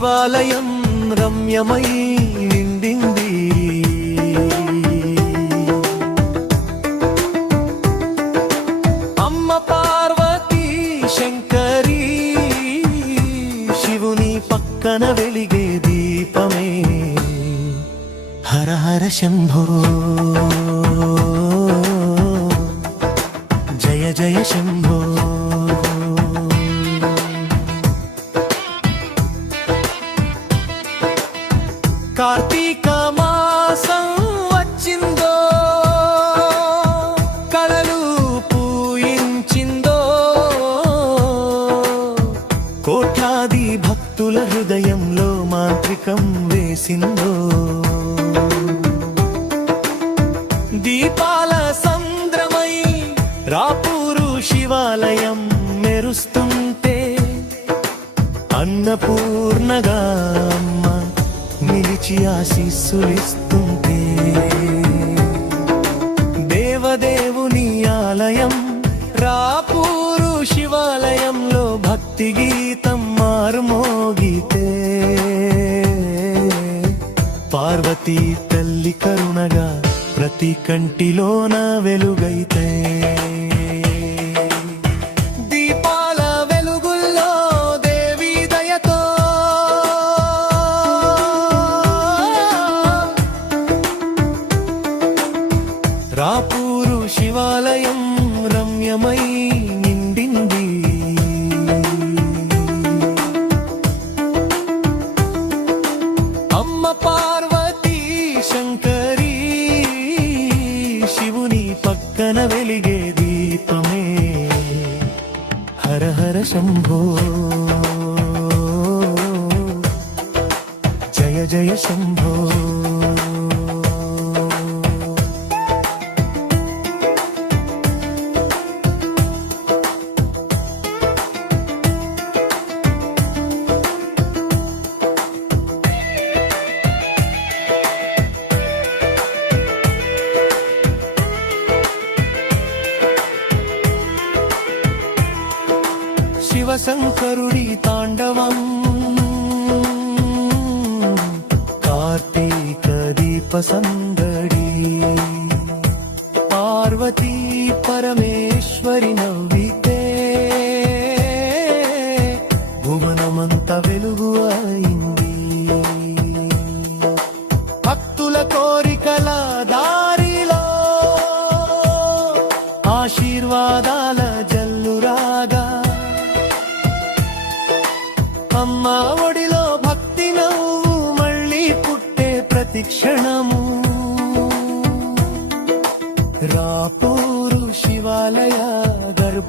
శివాలయం రమ్యమై నిండింది. అమ్మ పార్వతి శంకరి శివుని పక్కన వెలిగే దీపమే. హర హర శంభో. కోట్లాది భక్తుల హృదయంలో మాంత్రికం వేసిందో. దీపాల సంద్రమై రాపూరు శివాలయం మెరుస్తుంటే అన్నపూర్ణగా అమ్మ నిలిచి ఆశీస్సులిస్తుంటే. దేవదేవుని ఆలయం పార్వతీ తల్లి కరుణగా ప్రతి కంటిలోన వెలుగైతే. దీపాల వెలుగుల్లో దేవి దయతో. రాపూరు శివాలయం రమ్యమై హర శంభో. జయ జయ శంభో. శివశంకరుడి తాండవం. కార్తీక దీప సందడి పార్వతీ పరమేశ్వరి నవ్వితే భువనమంత వెలుగు అయింది. ప్రతి క్షణము. రాపోరు శివాలయ గర్భ